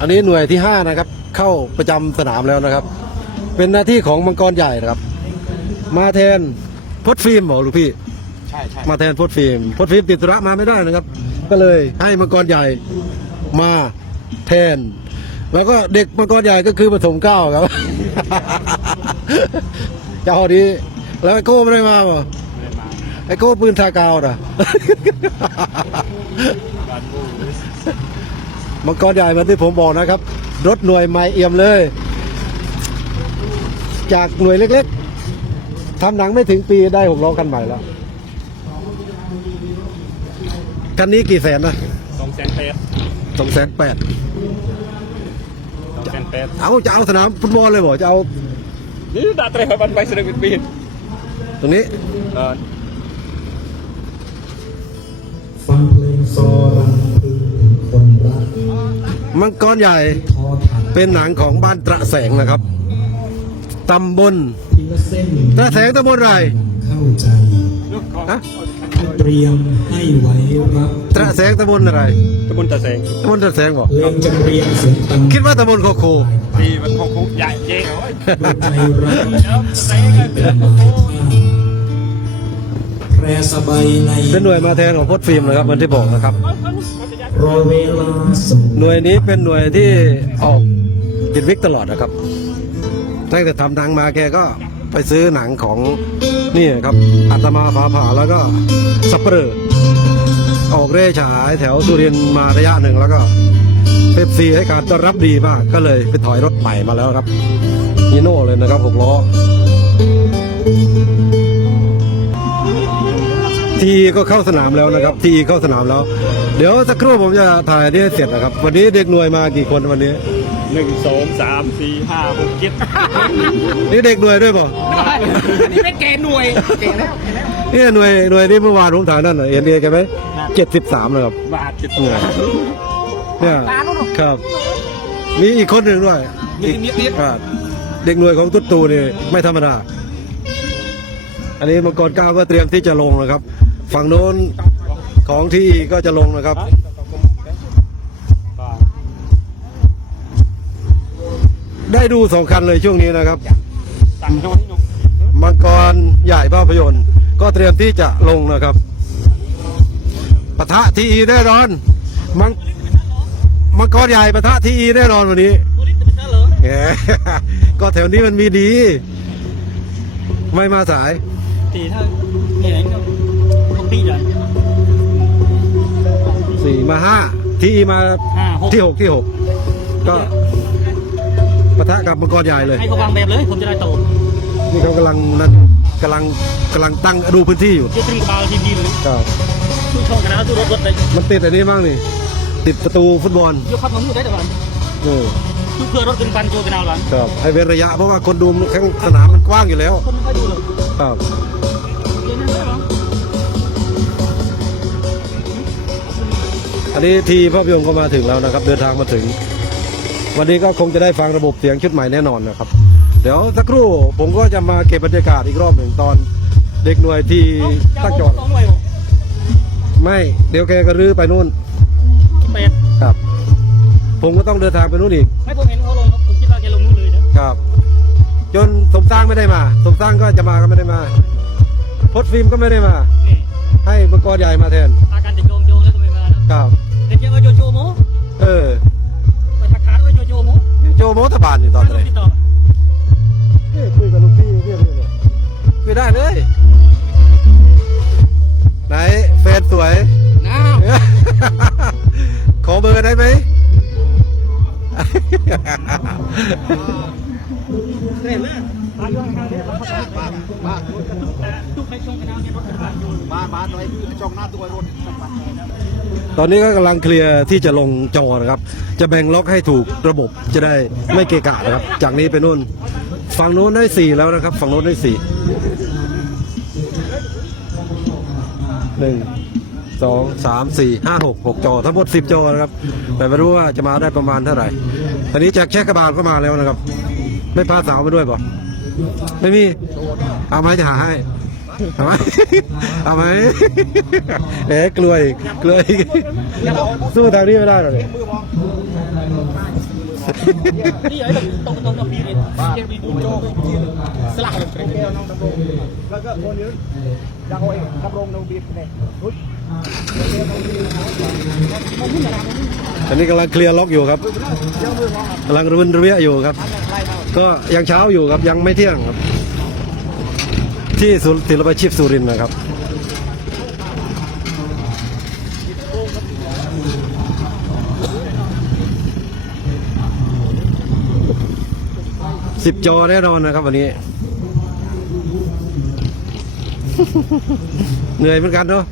อันนี้หน่วยที่ห้านะครับ เข้าประจำสนามแล้วนะครับ เป็นหน้าที่ของมังกรใหญ่นะครับ มาแทนพดฟิล์มบอกลูกพี่ ใช่ใช่มาแทนพดฟิล์มพดฟิล์มติดธุระมาไม่ได้นะครับ ก็เลยให้มังกรใหญ่มาแทน แล้วก็เด็กมังกรใหญ่ก็คือปฐมเกล้าครับเจ้าดีแล้วไอ้โก้ไม่ได้มาบ่ไอ้โก้ปืนทากาวนะ มังกรใหญ่เหมือนที่ผมบอกนะครับ รถหน่วยใหม่เอี่ยมเลย จากหน่วยเล็กๆทำหนังไม่ถึงปีได้หกล้อคันใหม่แล้วคันนี้กี่แสนนะสองแสนแปดสองแสนแปดสองแสนแปดเอาจะเอาสนามฟุตบอลเลยบ่จะเอานี่ดาเตะบันไปสนามบินตรงนี้ เออฟังเพลงซอ มังกรใหญ่ทอถังเป็นหนังของบ้านตระแสงนะครับตำบลทีละเส้นตระแสงตำบลอะไรเข้าใจลูกของฮะเตรียมให้ไว้รับตระแสงตำบลอะไรตะบุนตะแสงตำบลตระแสงบอกเพลงจะเรียงเสียงตังคิดว่าตำบลโคโคดีมันคงคงใหญ่เจ๊งด้วยใจรักใส่เป็นหมายท่า แพรสบายในเป็นหน่วยมาแทนของพดฟิล์มนะครับเหมือนที่บอกนะครับ รอเวลาส่งหน่วยนี้เป็นหน่วยที่ออกติดวิกตลอดนะครับตั้งแต่ทำหนังมาแกก็ไปซื้อหนังของนี่ครับอัตมาฟ้าผ่าแล้วก็สัปเหร่อออกเร่ฉายแถวสุรินทร์มาระยะหนึ่งแล้วก็เฟปซีให้การต้อนรับดีมากก็เลยไปถอยรถใหม่มาแล้วครับฮีโน่เลยนะครับหกล้อ ทีก็เข้าสนามแล้วนะครับ ทีเข้าสนามแล้ว เดี๋ยวสักครู่ผมจะถ่ายที่ให้เสร็จนะครับ วันนี้เด็กหน่วยมากี่คนวันนี้หนึ่งสองสามสี่ห้าหกเจ็ดนี่เด็กหน่วยด้วยเปล่าอันนี้เป็นเกณฑ์หน่วยเก่งแล้วเนี่ยหน่วยหน่วยที่เมื่อวานผมถ่ายนั่นน่ะเอ็นเอกันไหมเจ็ดสิบสามนะครับบาทเจ็ดเนี่ยเนี่ยครับ มีอีกคนหนึ่งด้วยมีนิดนิดอ่าเด็กหน่วยของตุ๊ดตูนี่ไม่ธรรมดาอันนี้มังกรเก้าก็เตรียมที่จะลงนะครับ ฝั่งโน้นของที่ก็จะลงนะครับ ได้ดูสองคันเลยช่วงนี้นะครับ มังกรใหญ่ภาพยนตร์ ก็เตรียมที่จะลงนะครับปะทะทีอีแน่นอน มังมังกรใหญ่ปะทะทีอีแน่นอนวันนี้ก็แถวนี้มันมีดี ไม่มาสาย thì thôi thì สี่มาห้าทีอีมาห้าหกที่หกที่หกก็ปะทะกับมังกรใหญ่เลย ให้เขาวางแบบเลยผมจะได้โตนี่เขากำลังนั่นกำลังกำลังตั้งดูพื้นที่อยู่จะตรึงกระเป๋าทีมดีเลยครับทุกช่องคณะทุกรถรถเลยมันติดอันนี้บ้างนี่ติดประตูฟุตบอลยกขับมาอยู่ได้แต่ก่อนเออทุกเครือรถเป็นปันโจเป็นเอาหลังครับให้เว้นระยะเพราะว่าคนดูข้างสนามมันกว้างอยู่แล้วคนไม่ค่อยดูเลยครับ อันนี้ทีภาพยนตร์ก็มาถึงแล้วนะครับ เดินทางมาถึง วันนี้ก็คงจะได้ฟังระบบเสียงชุดใหม่แน่นอนนะครับ เดี๋ยวสักครู่ผมก็จะมาเก็บบรรยากาศอีกรอบหนึ่งตอนเด็กหน่วยที่ตั้งจอดสองหน่วยไม่เดี๋ยวแกก็รื้อไปนู่นเป็ดครับ ผมก็ต้องเดินทางไปนู่นอีกไม่ผมเห็นเขาลงครับผมคิดว่าแกลงนู่นเลยนะครับ จนสมสร้างไม่ได้มา สมสร้างก็จะมาก็ไม่ได้มาพดฟิล์มก็ไม่ได้มานี่ให้มังกรใหญ่มาแทนอาการจะโจงโจงแล้วก็ไม่มาแล้วครับ บานอยู่ตอนไม่ไหนรู้ติดต่อเอ้ยคุยกับลูกพี่เรียกเลยคุยได้เลย ไหนแฟนสวย น้าขอเบอร์ได้ไหมเห็นไหมมาอยู่ข้างๆเนี่ยมามาทุกใครช่องคณะเนี่ยรถเป็นปันมามาหน่อยช่องหน้าตัวรถ ตอนนี้ก็กำลังเคลียร์ที่จะลงจอนะครับ จะแบ่งล็อกให้ถูกระบบจะได้ไม่เกะกะนะครับ จากนี้ไปนู่น ฝั่งโน้นได้สี่แล้วนะครับ ฝั่งโน้นได้สี่หนึ่งสองสามสี่ห้าหกหกจอ ทั้งหมดสิบจอนะครับ แต่ไม่รู้ว่าจะมาได้ประมาณเท่าไหร่ ตอนนี้จ็คแช็กกระบาลก็มาแล้วนะครับ ไม่พาสาวมาด้วยป่ะ ไม่มี เอาไหมจะหาให้ เอาไหมเอาไหมแหมกลัวอีกกลัวอีกสู้ทางนี้ไม่ได้หรอกเนี่ยนี่ไอ้ตรงตรงตรงปีนี้เกมปีบูโจสลักเลยแล้วก็คนยืนอยากเอาเองดำรงนงบีบเนี่ย หุ้ยอันนี้กำลังเคลียร์ล็อกอยู่ครับกำลังรุนเรียอยู่ครับ ก็ยังเช้าอยู่ครับยังไม่เที่ยงครับ ที่ศูนย์ศิลปาชีพสุรินทร์นะครับสิบจอแน่นอนนะครับวันนี้ เหนื่อยเหมือนกันเนาะ